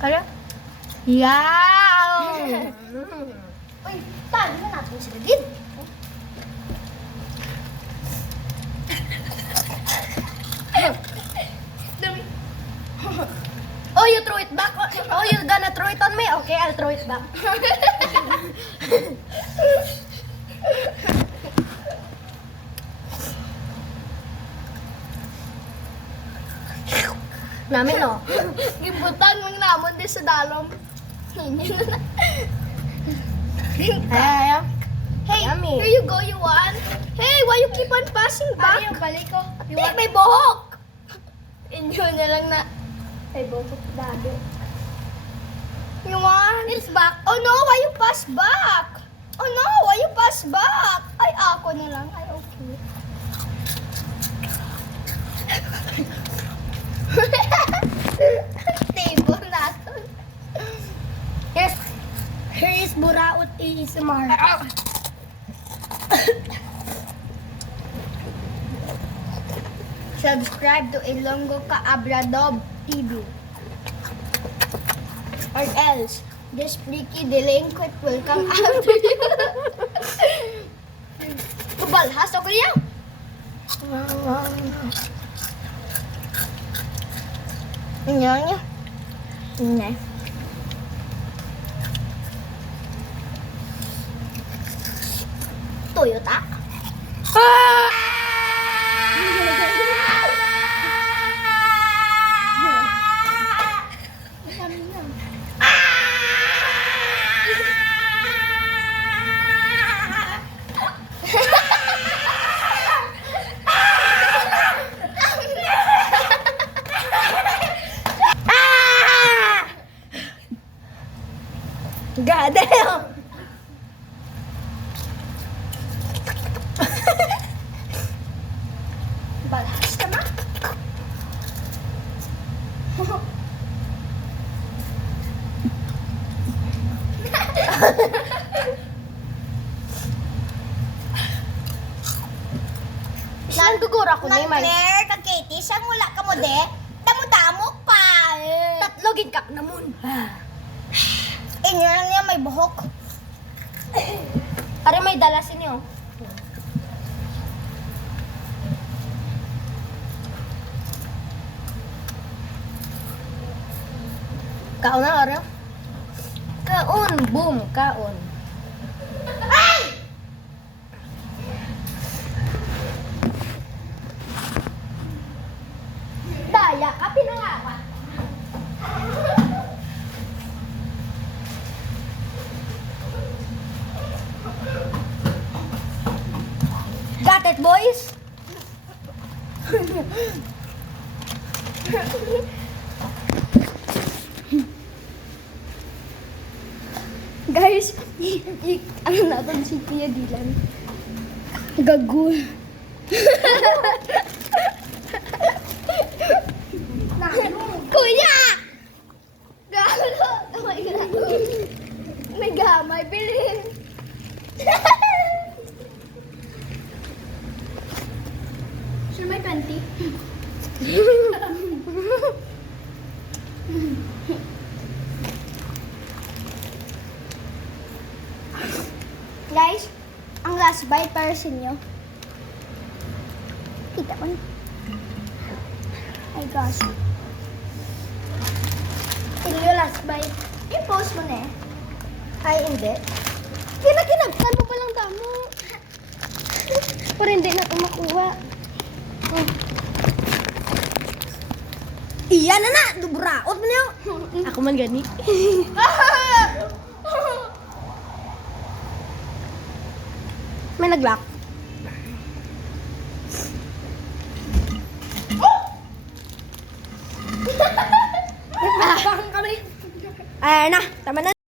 Kaya? Yaw! Uy, tali na natin sila din. Oh, you throw it back? Oh, you gonna throw it on me? Okay, I'll throw it back. Namin, no? Gibutan mo namon din sa dalom. Ay, Hey, Yummy. here you go, you want? Hey, why you keep on passing back? Ay, yung balik ko. Hey, may buhok! Inyo na lang na. May buhok, dado. You want? It's back. Oh no, why you pass back? Oh no, why you pass back? Ay, ako na lang. Ay, okay. Table natin. Yes. Here is Buraot ASMR. Subscribe to Ilonggo Ka Abradob TV. Or else, this freaky delinquent will come after you. Balhas ako niya. Nyonya. Hindi. Toyota? God damn! Balhas ka na? Saan gugura ko ni man? Claire, kag Katie, saan wala ka mo de? Damo-damo pa. Tatlogin ka namun. Inyo lang niya may buhok. Para may dala sinyo. Kaon na, Oreo. Kaon, boom, kaon. Ay! Daya ka, pinangawa. Got it, boys? Guys, ano natin si Tia Dylan? Gago. Kuya! Gago! Oh my God. May gamay, bilhin. Sure may panty? Guys, ang last bite para sa inyo. Kita ko na. Ay gosh. Inyo last bite. I-post mo na eh. Ay, hindi. Kinakinagtan mo palang damo. Pero hindi na ito makuha. Iyan na na! Dubraot mo niyo! Ako man gani. May nag-lock. Ay na, tama na.